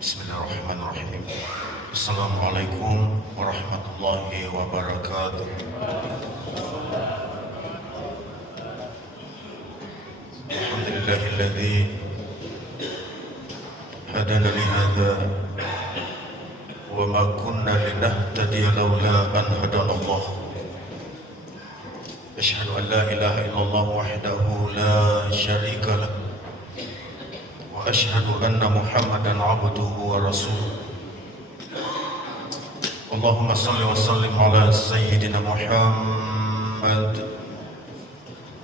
Bismillahirrahmanirrahim. Assalamualaikum warahmatullahi wabarakatuh. Alhamdulillahilladzi hadana li hadza wa ma kunna linahtadiya laula an hadana Allah. Asyhadu an la ilaha illallah wahdahu la syarika lah. وأشهد أن محمدًا عبده ورسوله. اللهم صل وسلم على سيدنا محمد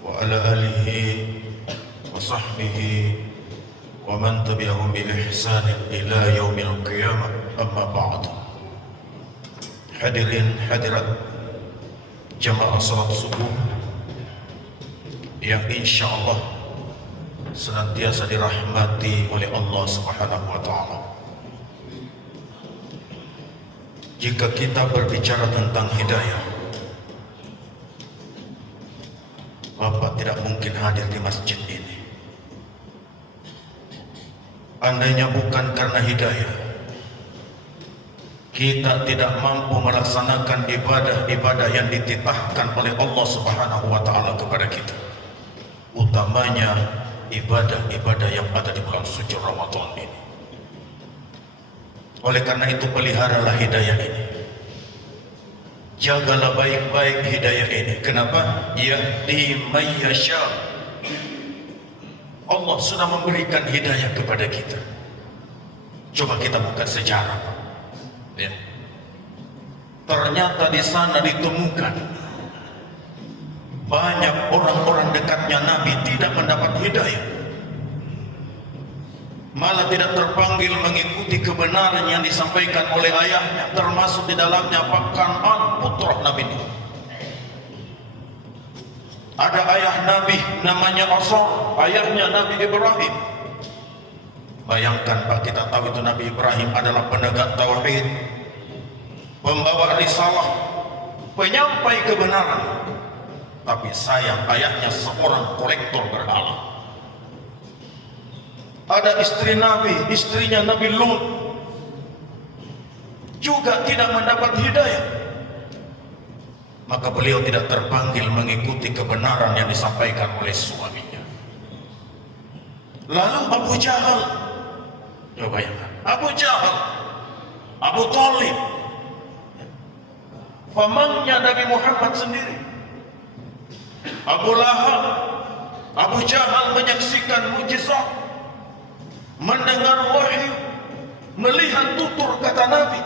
وعلى آله وصحبه ومن تبعهم بإحسان إلى يوم القيامة. أما بعد. Hadirin hadirat jamaah salat subuh yang insyaallah senantiasa dirahmati oleh Allah Subhanahu wa Ta'ala. Jika kita berbicara tentang hidayah, Bapak tidak mungkin hadir di masjid ini. Andainya bukan karena hidayah, kita tidak mampu melaksanakan ibadah-ibadah yang dititahkan oleh Allah Subhanahu wa Ta'ala kepada kita, utamanya ibadah-ibadah yang ada di bulan suci Ramadan ini. Oleh karena itu, peliharalah hidayah ini, jagalah baik-baik hidayah ini. Kenapa? Yahdi may yasha. Allah sudah memberikan hidayah kepada kita. Coba kita buka sejarah, ya. Ternyata di sana ditemukan banyak orang-orang dekatnya Nabi tidak mendapat hidayah, malah tidak terpanggil mengikuti kebenaran yang disampaikan oleh ayahnya, termasuk di dalamnya Kan'an, putra Nabi Nuh. Ada ayah Nabi namanya Asar, ayahnya Nabi Ibrahim. Bayangkan Pak, kita tahu itu Nabi Ibrahim adalah penegak tauhid, pembawa risalah, penyampai kebenaran. Tapi sayang, ayahnya seorang kolektor berhala. Ada istri Nabi, istrinya Nabi Lut, juga tidak mendapat hidayah. Maka beliau tidak terpanggil mengikuti kebenaran yang disampaikan oleh suaminya. Lalu Abu Jahal, coba bayangkan, Abu Jahal, Abu Thalib, pamannya Nabi Muhammad sendiri. Abu Lahab, Abu Jahal menyaksikan mukjizat, mendengar wahyu, melihat tutur kata Nabi.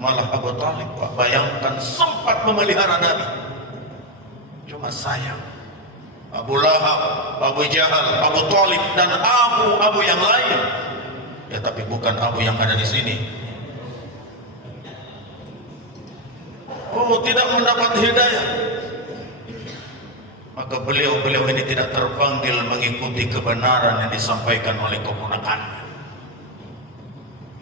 Malah Abu Thalib, bayangkan, sempat memelihara Nabi. Cuma sayang, Abu Lahab, Abu Jahal, Abu Thalib dan abu yang lain, ya tapi bukan abu yang ada di sini. Oh, tidak mendapat hidayah. Maka beliau ini tidak terpanggil mengikuti kebenaran yang disampaikan oleh keponakannya.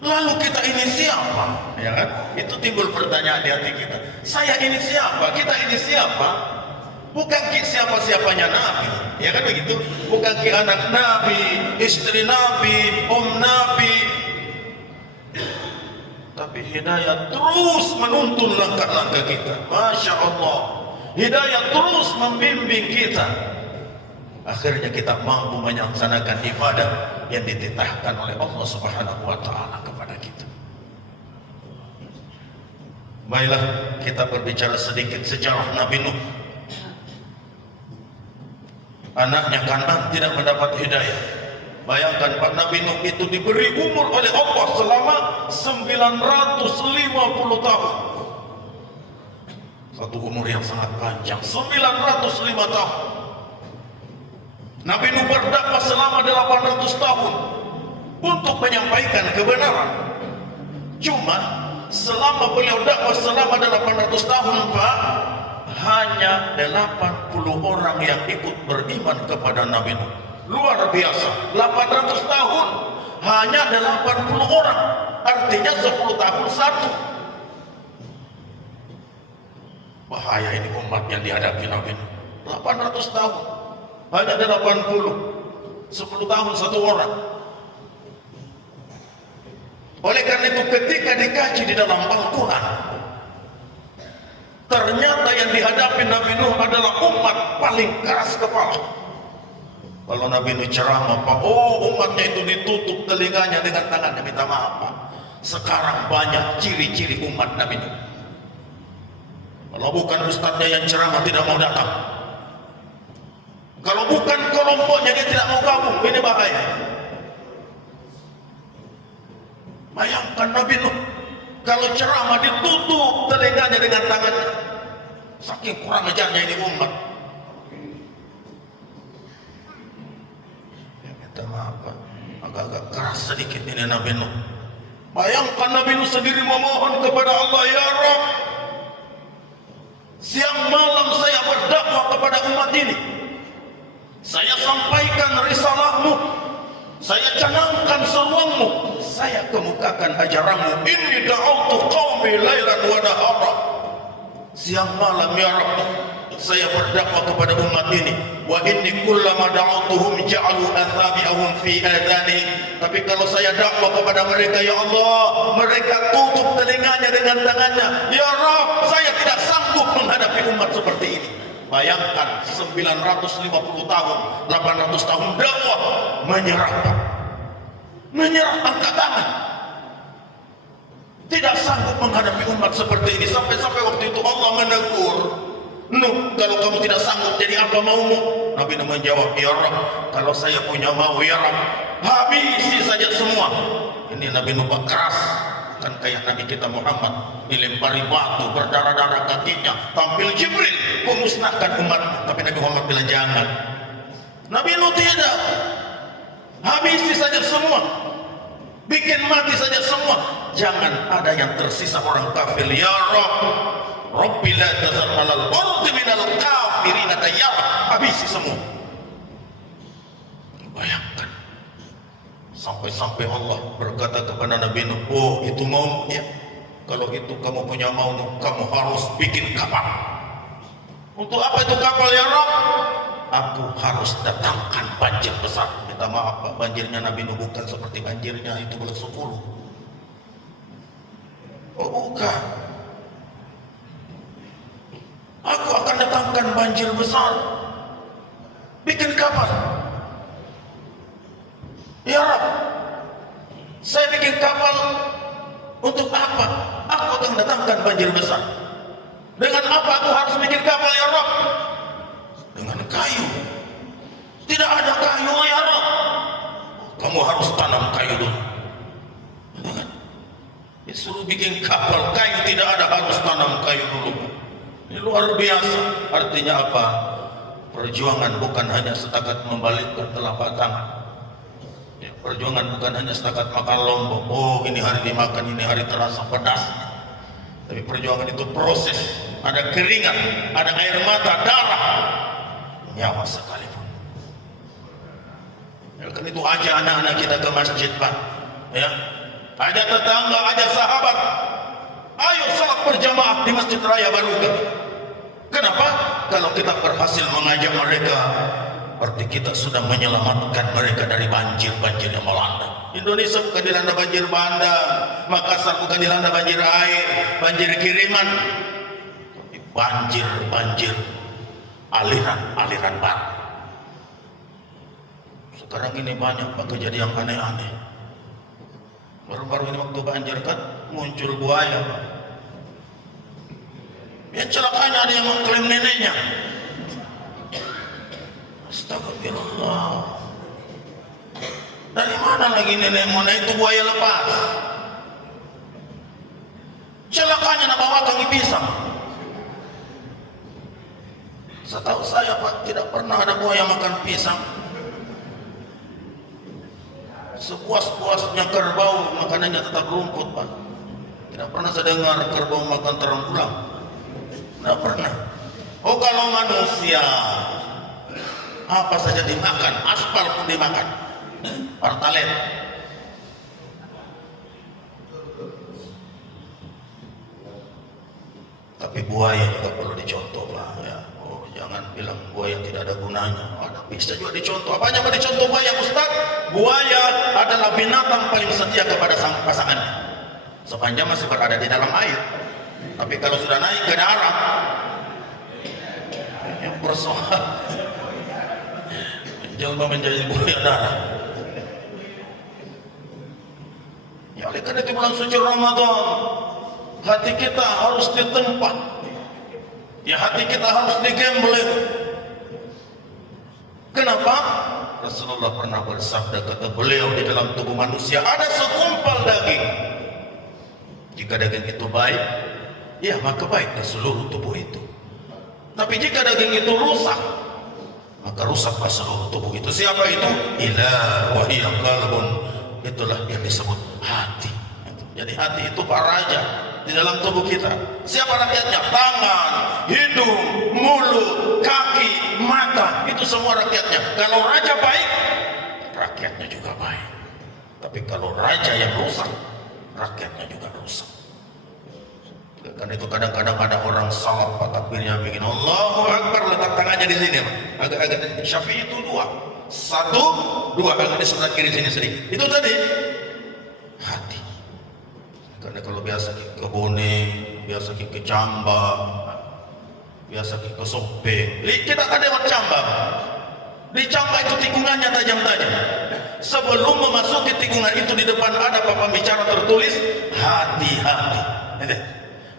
Lalu kita ini siapa? Ya kan? Itu timbul pertanyaan di hati kita. Saya ini siapa? Kita ini siapa? Bukan siapa-siapanya Nabi, ya kan begitu? Bukan anak Nabi, istri Nabi, Nabi. Tapi hidayah terus menuntun langkah-langkah kita. Masya Allah. Hidayah terus membimbing kita. Akhirnya kita mampu melaksanakan ibadah yang dititahkan oleh Allah Subhanahu wa Ta'ala kepada kita. Baiklah, kita berbicara sedikit sejarah Nabi Nuh. Anaknya Kan'an tidak mendapat hidayah. Bayangkan, Pak, Nabi Nuh itu diberi umur oleh Allah selama 950 tahun. Satu umur yang sangat panjang, 905 tahun. Nabi Nuh berdakwah selama 800 tahun untuk menyampaikan kebenaran. Cuma selama beliau dakwah selama 800 tahun, Pak, hanya 80 orang yang ikut beriman kepada Nabi Nuh. Luar biasa, 800 tahun hanya 80 orang, artinya 10 tahun satu. Bahaya ini umat yang dihadapi Nabi Nuh. 800 tahun hanya 80, 10 tahun satu orang. Oleh karena itu ketika dikaji di dalam Al-Quran, ternyata yang dihadapi Nabi Nuh adalah umat paling keras kepala. Kalau Nabi Nuh ceramah, umatnya itu ditutup telinganya dengan tangannya, minta maaf Pak. Sekarang banyak ciri-ciri umat Nabi Nuh. Kalau bukan ustadznya yang ceramah tidak mau datang, kalau bukan kelompoknya dia tidak mau gabung, ini bahaya. Bayangkan Nabi Nuh, kalau ceramah ditutup telinganya dengan tangannya. Saking kurang ajarnya ini umat. Ya, minta maaf Pak, agak-agak keras sedikit ini Nabi Nuh. Bayangkan Nabi Nuh sendiri memohon kepada Allah, ya Rabb, siang malam saya berdakwah kepada umat ini. Saya sampaikan risalahmu, saya canangkan seruanmu, saya kemukakan ajaranmu. Inni da'autu qaumi lailan wa nahara. Siang malam ya Rabb, saya berdakwah kepada umat ini. Wa inni kullama da'autuhum ja'alu athabi'ahum fi adhani. Tapi kalau saya dakwah kepada mereka, ya Allah, mereka tutup telinganya dengan tangannya. Ya Rabb, saya tidak sanggup menghadapi umat seperti ini. Bayangkan 950 tahun, 800 tahun dakwah, menyerah angkat tangan, tidak sanggup menghadapi umat seperti ini. Sampai-sampai waktu itu Allah menegur Nuh, kalau kamu tidak sanggup jadi apa maumu? Nabi Nuh menjawab, ya Rabb, kalau saya punya mau ya Rabb, habisi saja semua. Ini Nabi Nuh keras, kan kayak Nabi kita Muhammad, dilempari batu berdarah-darah kakinya, tampil Jibril memusnahkan umatmu. Tapi Nabi Muhammad bilang jangan. Nabi Nuh tidak, habisi saja semua, bikin mati saja semua, jangan ada yang tersisa orang kafir. Ya Rabb, Rabbi la tazar alal ardi minal kafirin tayyara, habisi semua. Bayangkan, sampai-sampai Allah berkata kepada Nabi Nuh, oh itu mau ya, kalau itu kamu punya mau Nuh, kamu harus bikin kapal. Untuk apa itu kapal ya Rabb? Aku harus datangkan banjir besar. Minta maaf Pak, banjirnya Nabi Nuh bukan seperti banjirnya itu bulan 10. Oh bukan. Aku akan datangkan banjir besar, bikin kapal. Ya Rabb, saya bikin kapal untuk apa? Aku akan datangkan banjir besar. Dengan apa aku harus bikin kapal ya Rabb? Dengan kayu. Tidak ada kayu ya Rabb. Kamu harus tanam kayu dulu. Disuruh bikin kapal, kayu tidak ada, harus tanam kayu dulu. Ini luar biasa. Artinya apa? Perjuangan bukan hanya setakat membalikkan telapak tangan. Ya, perjuangan bukan hanya setakat makan lombok. Oh ini hari dimakan, ini hari terasa pedas. Tapi perjuangan itu proses. Ada keringat, ada air mata, darah, nyawa sekalipun. Ya, kan itu aja anak-anak kita ke masjid Pak. Ya, ada tetangga, ada sahabat, ayo salat berjamaah di Masjid Raya Baruga. Kenapa? Kalau kita berhasil mengajak mereka, berarti kita sudah menyelamatkan mereka dari banjir-banjir yang melanda. Indonesia bukan dilanda banjir bandang, Makassar bukan dilanda banjir air, banjir kiriman, tapi banjir aliran baru. Sekarang ini banyak Pak kejadian aneh-aneh. Baru-baru ini waktu banjir kan muncul buaya Pak. Yang celakanya ada yang mengklaim neneknya. Astagfirullah. Dari mana lagi nenek mana itu buaya lepas? Celakanya nak bawa kaki pisang. Setahu saya Pak, tidak pernah ada buaya makan pisang. Sepuas-puasnya kerbau makanannya tetap rumput Pak. Tidak pernah saya dengar kerbau makan terang ulang. Tidak pernah. Oh kalau manusia apa saja dimakan, aspal pun dimakan, partalet. Tapi buaya juga perlu dicontoh Pak. Ya. Oh Jangan bilang buaya tidak ada gunanya. Ada bisa juga dicontoh. Apanya mau dicontoh buaya, Ustaz? Buaya adalah binatang paling setia kepada sang pasangannya sepanjang masih berada di dalam air. Tapi kalau sudah naik ke darat, yang persoalan menjelma menjadi buaya darat. Ya, oleh karena itu bulan suci Ramadan, hati kita harus ditempat. Ya, hati kita harus digembling. Kenapa? Rasulullah pernah bersabda, kata beliau, di dalam tubuh manusia ada segumpal daging. Jika daging itu baik, ya maka baiklah seluruh tubuh itu. Tapi jika daging itu rusak, maka rusaklah seluruh tubuh itu. Siapa itu? Ila wa hiya qalbun. Itulah yang disebut hati. Jadi hati itu Pak Raja di dalam tubuh kita. Siapa rakyatnya? Tangan, hidung, mulut, kaki, mata. Itu semua rakyatnya. Kalau raja baik, rakyatnya juga baik. Tapi kalau raja yang rusak, rakyatnya juga rusak. Karena itu kadang-kadang ada orang salat takbirnya bikin Allahu Akbar, letak tangannya di sini, agak-agak. Syafi'i itu dua, satu, dua, agak di sebelah kiri sini sedikit. Itu tadi hati. Karena kalau biasa ke Bone, biasa ke Camba, biasa ke Sope, kita kan lewat Camba. Di Camba itu tikungannya tajam-tajam. Sebelum memasuki tikungan itu di depan ada papan bicara tertulis hati-hati.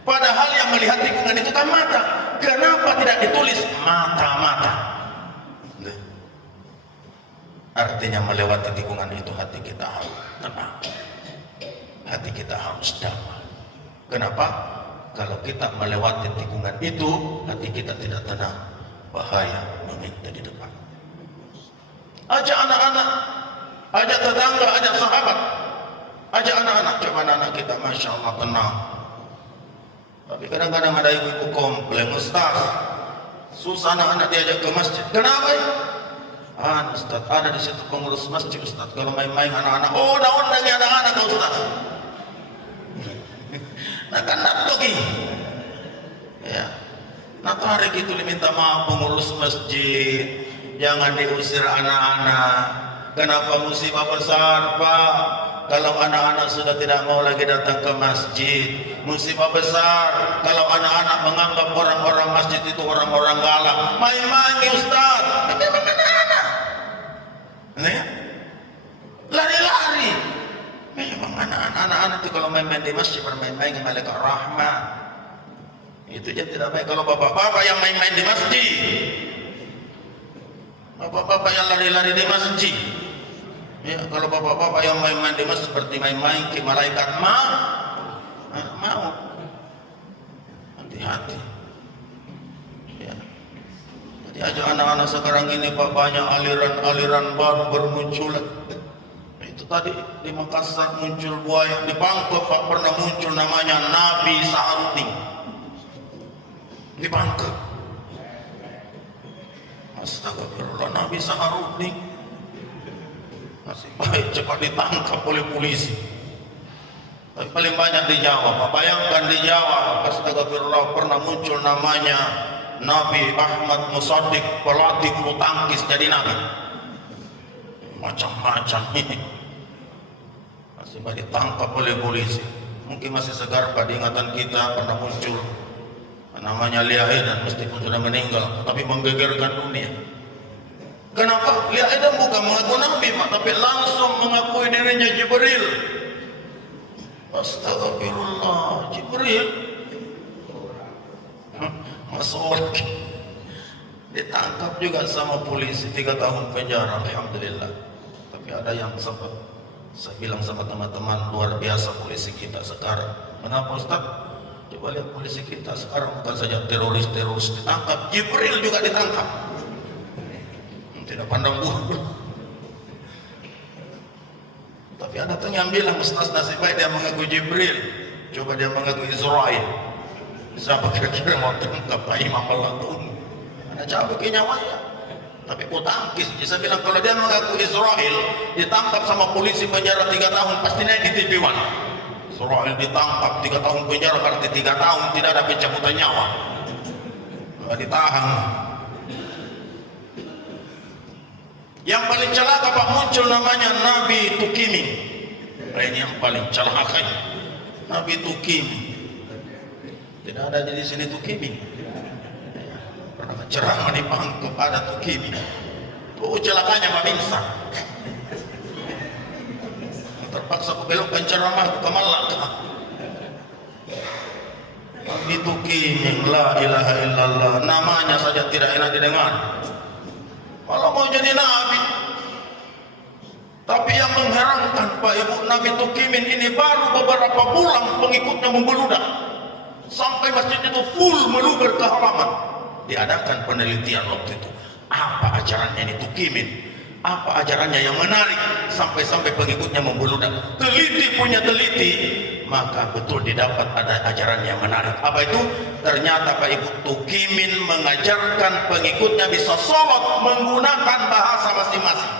Padahal yang melihat tikungan itu kan mata. Kenapa tidak ditulis mata-mata? Artinya melewati tikungan itu hati kita harus tenang. Hati kita harus damai. Kenapa? Kalau kita melewati tikungan itu, hati kita tidak tenang, bahaya mengintai di depan. Ajak anak-anak, ajak tetangga, ajak sahabat, ajak anak-anak. Coba anak-anak kita, Masya Allah, tenang. Tapi kadang-kadang ada ibu-ibu komplain, Ustaz, susah anak-anak diajak ke masjid. Kenapa ya? Ustaz, ada di situ pengurus masjid, Ustaz. Kalau main-main anak-anak, oh daun lagi anak-anak, Ustaz. Nah kan pergi, ya. Nah tarik itu diminta maaf pengurus masjid, jangan diusir anak-anak. Kenapa musibah besar, Pak? Kalau anak-anak sudah tidak mau lagi datang ke masjid, musibah besar. Kalau anak-anak menganggap orang-orang masjid itu orang-orang galak, main-main Ustaz. Tapi anak-anak, lari-lari. Memang anak-anak itu kalau main-main di masjid bermain-main dengan malaikat rahmat. Itu aja tidak baik. Kalau bapak-bapak yang main-main di masjid, bapak-bapak yang lari-lari di masjid, ya, kalau bapak-bapak yang main-main di masjid seperti main-main ke malaikat mau. Hati-hati. Ya. Jadi aja anak-anak sekarang ini Pak, banyak aliran-aliran baru bermunculan. Itu tadi di Makassar muncul buaya, di Bangkok Pak pernah muncul namanya Nabi Saharudin. Di Bangkok. Astagfirullah, Nabi Saharudin. Masih baik cepat ditangkap oleh polisi. Tapi paling banyak di Jawa. Pak, bayangkan di Jawa, astagfirullah, pernah muncul namanya Nabi Ahmad Musaddiq, pelatih bulu tangkis jadi nabi. Macam-macam ini. Masih ditangkap oleh polisi. Mungkin masih segar pada ingatan kita, pernah muncul namanya Lia Edan, meskipun sudah meninggal, tapi menggegerkan dunia. Kenapa? Lia Edan bukan mengaku nabi, tapi langsung mengakui dirinya Jibril. Astagfirullah, Jibril masuk ditangkap juga sama polisi 3 tahun penjara, alhamdulillah. Tapi ada yang sempat saya bilang sama teman-teman, luar biasa polisi kita sekarang. Kenapa Ustaz? Coba lihat polisi kita sekarang, bukan saja teroris ditangkap, Jibril juga ditangkap. Tidak pandang bulu. Tapi ada tuh yang bilang, Ustaz nasib baik dia mengaku Jibril, coba dia mengaku Israel. Siapa kira-kira mau tangkap Pak Imam Balatun? Ada cabut ke nyawanya. Tapi aku tangkis. Saya bilang kalau dia mengaku Israel, ditangkap sama polisi penjara 3 tahun, pasti naik di TV One. Israel ditangkap 3 tahun penjara, berarti 3 tahun tidak ada pencabutan nyawa. Nggak ditahan. Yang paling celaka Pak muncul namanya Nabi Tukiming. Ini yang paling celaka, Nabi Tukiming. Tidak ada di sini Tukiming. Pernah ceramah di Bangkok ada Tukiming. Oh celakanya Pak Minsa. Terpaksa aku belokkan ceramah ke Malaka. Nabi Tukiming, la ilaha illallah, namanya saja tidak enak didengar. Kalau mau jadi nabi. Tapi yang mengherankan Pak Ibu, Nabi Tukiming ini baru beberapa bulan pengikutnya membeludak. Sampai masjid itu full meluber ke halaman. Diadakan penelitian waktu itu. Apa ajarannya ini Tukiming? Apa ajarannya yang menarik sampai-sampai pengikutnya membeludak? Teliti punya teliti, maka betul didapat ada ajaran yang menarik. Apa itu? Ternyata Pak Ibu, Tukiming mengajarkan pengikutnya bisa sholat menggunakan bahasa masing-masing.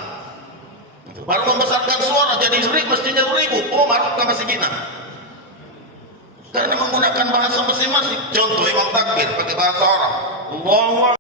Baru membesarkan suara jadi mestinya ribut. Oh marah masih gina. Karena menggunakan bahasa masing-masing. Contoh imam takbir pakai bahasa orang. Allahu